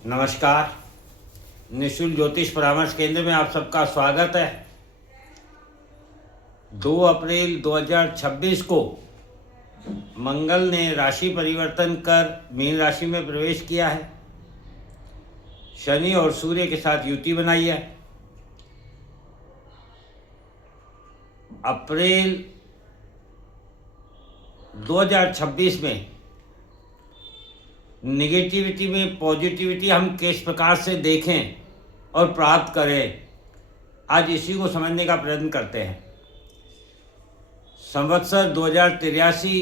नमस्कार। निःशुल्क ज्योतिष परामर्श केंद्र में आप सबका स्वागत है। 2 अप्रैल 2026 को मंगल ने राशि परिवर्तन कर मीन राशि में प्रवेश किया है। शनि और सूर्य के साथ युति बनाई है। अप्रैल 2026 में निगेटिविटी में पॉजिटिविटी हम किस प्रकार से देखें और प्राप्त करें, आज इसी को समझने का प्रयत्न करते हैं। संवत्सर 2083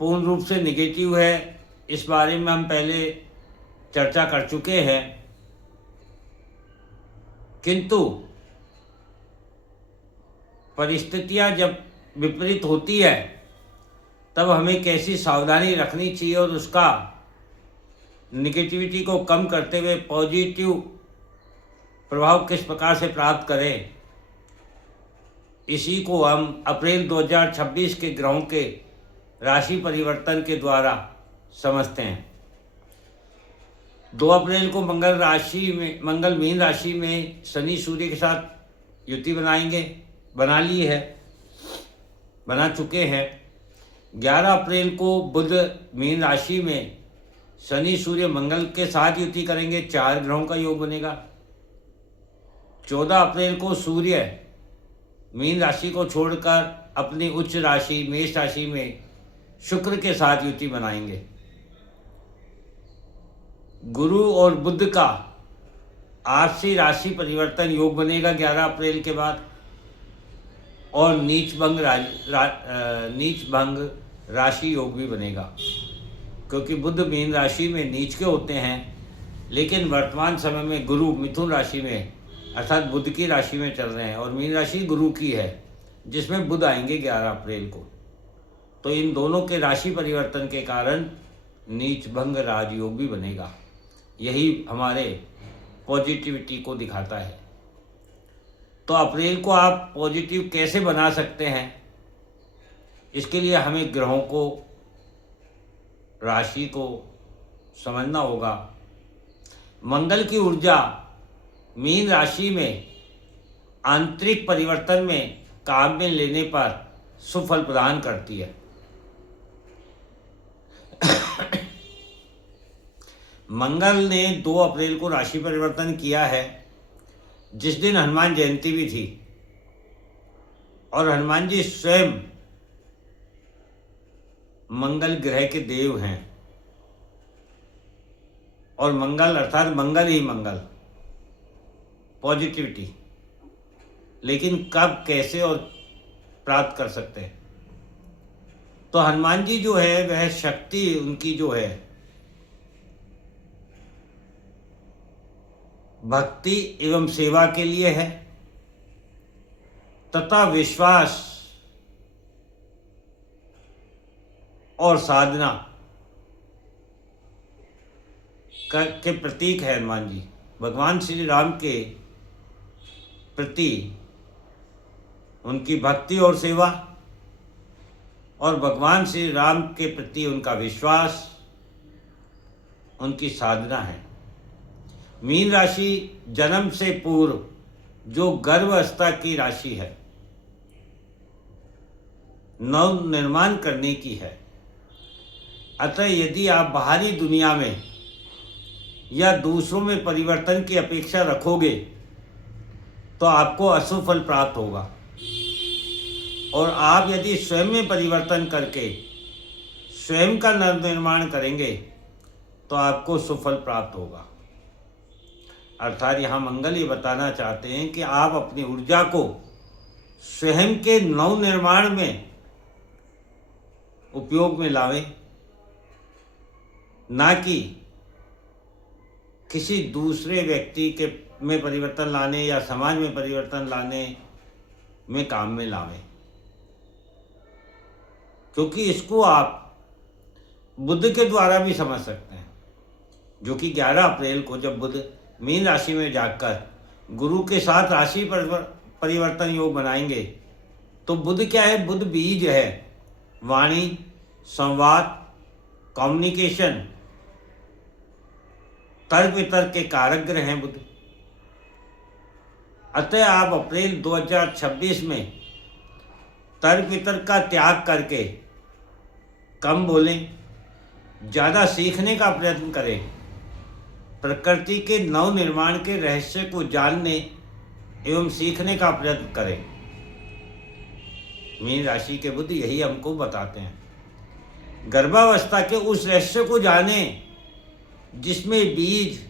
पूर्ण रूप से निगेटिव है, इस बारे में हम पहले चर्चा कर चुके हैं। किंतु परिस्थितियां जब विपरीत होती है तब हमें कैसी सावधानी रखनी चाहिए और उसका निगेटिविटी को कम करते हुए पॉजिटिव प्रभाव किस प्रकार से प्राप्त करें, इसी को हम अप्रैल 2026 के ग्रहों के राशि परिवर्तन के द्वारा समझते हैं। 2 अप्रैल को मंगल मीन राशि में शनि सूर्य के साथ युति बना चुके हैं। 11 अप्रैल को बुध मीन राशि में शनि सूर्य मंगल के साथ युति करेंगे, 4 ग्रहों का योग बनेगा। 14 अप्रैल को सूर्य मीन राशि को छोड़कर अपनी उच्च राशि मेष राशि में शुक्र के साथ युति बनाएंगे। गुरु और बुध का आपसी राशि परिवर्तन योग बनेगा 11 अप्रैल के बाद, और नीच भंग राशि योग भी बनेगा, क्योंकि बुध मीन राशि में नीच के होते हैं, लेकिन वर्तमान समय में गुरु मिथुन राशि में अर्थात बुध की राशि में चल रहे हैं, और मीन राशि गुरु की है जिसमें बुध आएंगे 11 अप्रैल को। तो इन दोनों के राशि परिवर्तन के कारण नीच भंग राजयोग भी बनेगा। यही हमारे पॉजिटिविटी को दिखाता है। तो अप्रैल को आप पॉजिटिव कैसे बना सकते हैं, इसके लिए हमें ग्रहों को, राशि को समझना होगा। मंगल की ऊर्जा मीन राशि में आंतरिक परिवर्तन में काम में लेने पर सुफल प्रदान करती है। मंगल ने 2 अप्रैल को राशि परिवर्तन किया है, जिस दिन हनुमान जयंती भी थी, और हनुमान जी स्वयं मंगल ग्रह के देव हैं, और मंगल अर्थात मंगल ही मंगल, पॉजिटिविटी। लेकिन कब, कैसे और प्राप्त कर सकते हैं? तो हनुमान जी जो है वह शक्ति उनकी जो है भक्ति एवं सेवा के लिए है, तथा विश्वास और साधना के प्रतीक है। हनुमान जी भगवान श्री राम के प्रति उनकी भक्ति और सेवा, और भगवान श्री राम के प्रति उनका विश्वास, उनकी साधना है। मीन राशि जन्म से पूर्व जो गर्भ अवस्था की राशि है, नव निर्माण करने की है। अतः यदि आप बाहरी दुनिया में या दूसरों में परिवर्तन की अपेक्षा रखोगे तो आपको अशुभ फल प्राप्त होगा, और आप यदि स्वयं में परिवर्तन करके स्वयं का नवनिर्माण करेंगे तो आपको सुफल प्राप्त होगा। अर्थात यहाँ मंगल ये बताना चाहते हैं कि आप अपनी ऊर्जा को स्वयं के नवनिर्माण में उपयोग में लावें, ना कि किसी दूसरे व्यक्ति के में परिवर्तन लाने या समाज में परिवर्तन लाने में काम में लावें, क्योंकि इसको आप बुध के द्वारा भी समझ सकते हैं, जो कि 11 अप्रैल को जब बुध मीन राशि में जाकर गुरु के साथ राशि परिवर्तन योग बनाएंगे, तो बुध क्या है? बुध बीज है, वाणी, संवाद, कम्युनिकेशन तर्क वितर्क के कारक ग्रह हैं बुध। अतः आप अप्रैल 2026 में तर्क वितर्क का त्याग करके कम बोलें, ज़्यादा सीखने का प्रयत्न करें, प्रकृति के नव निर्माण के रहस्य को जानने एवं सीखने का प्रयत्न करें। मीन राशि के बुध यही हमको बताते हैं। गर्भावस्था के उस रहस्य को जानें जिसमें बीज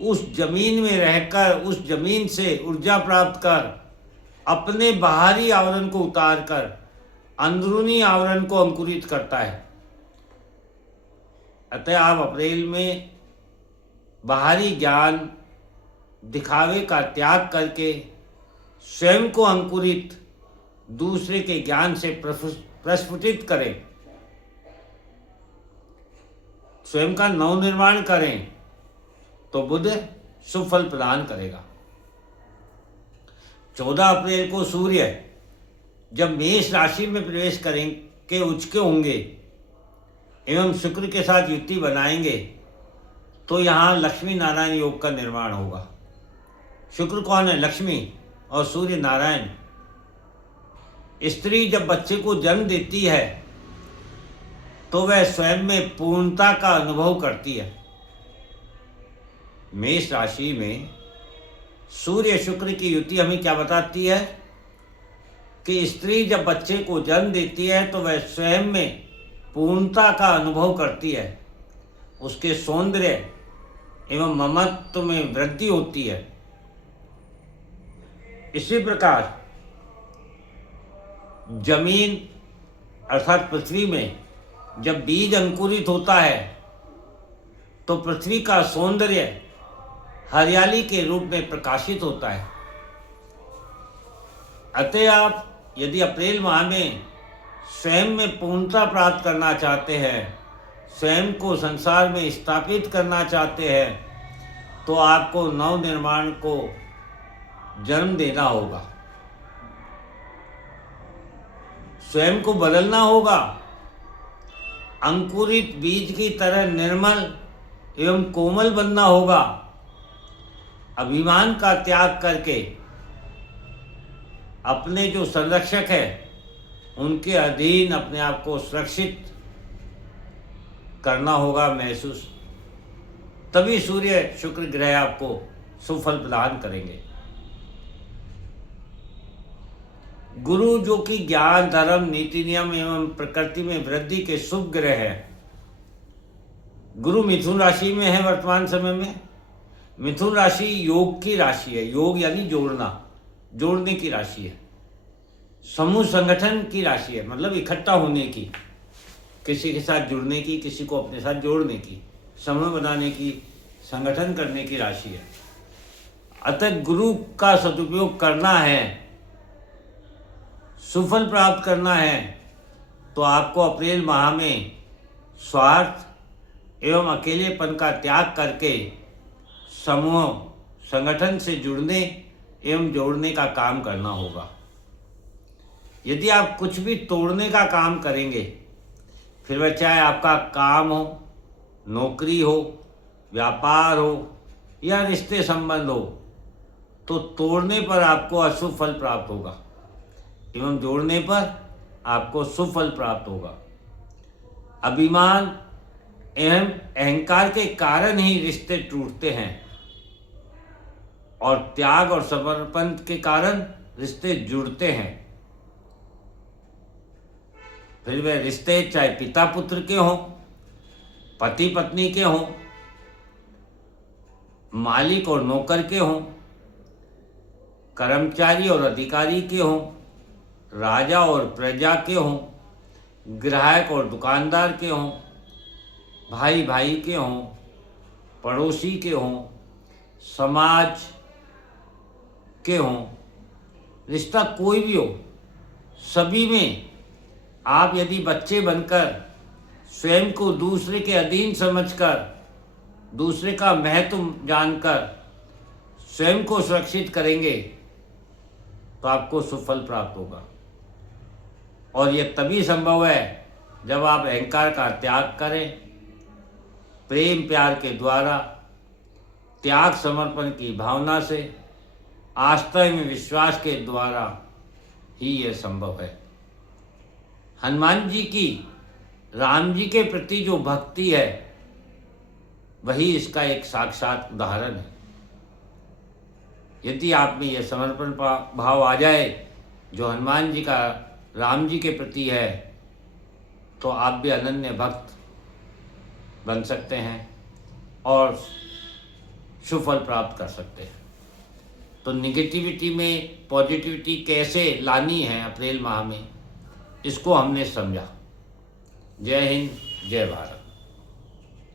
उस जमीन में रहकर, उस जमीन से ऊर्जा प्राप्त कर अपने बाहरी आवरण को उतार कर अंदरूनी आवरण को अंकुरित करता है। अतः आप अप्रैल में बाहरी ज्ञान दिखावे का त्याग करके स्वयं को अंकुरित दूसरे के ज्ञान से प्रस्फुटित करें, स्वयं का नवनिर्माण करें, तो बुध सुफल प्रदान करेगा। 14 अप्रैल को सूर्य जब मेष राशि में प्रवेश करेंगे, उचके होंगे एवं शुक्र के साथ युति बनाएंगे, तो यहाँ लक्ष्मी नारायण योग का निर्माण होगा। शुक्र कौन है? लक्ष्मी। और सूर्य नारायण। स्त्री जब बच्चे को जन्म देती है तो वह स्वयं में पूर्णता का अनुभव करती है। मेष राशि में सूर्य शुक्र की युति हमें क्या बताती है कि स्त्री जब बच्चे को जन्म देती है तो वह स्वयं में पूर्णता का अनुभव करती है, उसके सौंदर्य एवं ममत्व में वृद्धि होती है। इसी प्रकार जमीन अर्थात पृथ्वी में जब बीज अंकुरित होता है तो पृथ्वी का सौंदर्य हरियाली के रूप में प्रकाशित होता है। अतः आप यदि अप्रैल माह में स्वयं में पूर्णता प्राप्त करना चाहते हैं, स्वयं को संसार में स्थापित करना चाहते हैं, तो आपको नव निर्माण को जन्म देना होगा, स्वयं को बदलना होगा, अंकुरित बीज की तरह निर्मल एवं कोमल बनना होगा, अभिमान का त्याग करके अपने जो संरक्षक है उनके अधीन अपने आप को सुरक्षित करना होगा महसूस, तभी सूर्य शुक्र ग्रह आपको सुफल प्रदान करेंगे। गुरु जो कि ज्ञान, धर्म, नीति नियम एवं प्रकृति में वृद्धि के शुभ ग्रह है, गुरु मिथुन राशि में है वर्तमान समय में। मिथुन राशि योग की राशि है। योग यानी जोड़ना, जोड़ने की राशि है, समूह संगठन की राशि है, मतलब इकट्ठा होने की, किसी के साथ जुड़ने की, किसी को अपने साथ जोड़ने की, समूह बनाने की, संगठन करने की राशि है। अतः गुरु का सदुपयोग करना है, सुफल प्राप्त करना है, तो आपको अप्रैल माह में स्वार्थ एवं अकेलेपन का त्याग करके समूह संगठन से जुड़ने एवं जोड़ने का काम करना होगा। यदि आप कुछ भी तोड़ने का काम करेंगे, फिर वह चाहे आपका काम हो, नौकरी हो, व्यापार हो या रिश्ते संबंध हो, तो तोड़ने पर आपको अशुभ फल प्राप्त होगा एवं जोड़ने पर आपको सुफल प्राप्त होगा। अभिमान एवं अहंकार के कारण ही रिश्ते टूटते हैं और त्याग और समर्पण के कारण रिश्ते जुड़ते हैं। फिर वे रिश्ते चाहे पिता पुत्र के हों, पति पत्नी के हों, मालिक और नौकर के हों, कर्मचारी और अधिकारी के हों, राजा और प्रजा के हों, ग्राहक और दुकानदार के हों, भाई भाई के हों, पड़ोसी के हों, समाज के हों, रिश्ता कोई भी हो, सभी में आप यदि बच्चे बनकर स्वयं को दूसरे के अधीन समझकर, दूसरे का महत्व जानकर स्वयं को सुरक्षित करेंगे तो आपको सुफल प्राप्त होगा। और यह तभी संभव है जब आप अहंकार का त्याग करें, प्रेम प्यार के द्वारा त्याग समर्पण की भावना से, आस्था में विश्वास के द्वारा ही यह संभव है। हनुमान जी की राम जी के प्रति जो भक्ति है वही इसका एक साक्षात उदाहरण है। यदि आप में यह समर्पण भाव आ जाए जो हनुमान जी का राम जी के प्रति है, तो आप भी अनन्य भक्त बन सकते हैं और सुफल प्राप्त कर सकते हैं। तो निगेटिविटी में पॉजिटिविटी कैसे लानी है अप्रैल माह में, इसको हमने समझा। जय हिंद, जय भारत।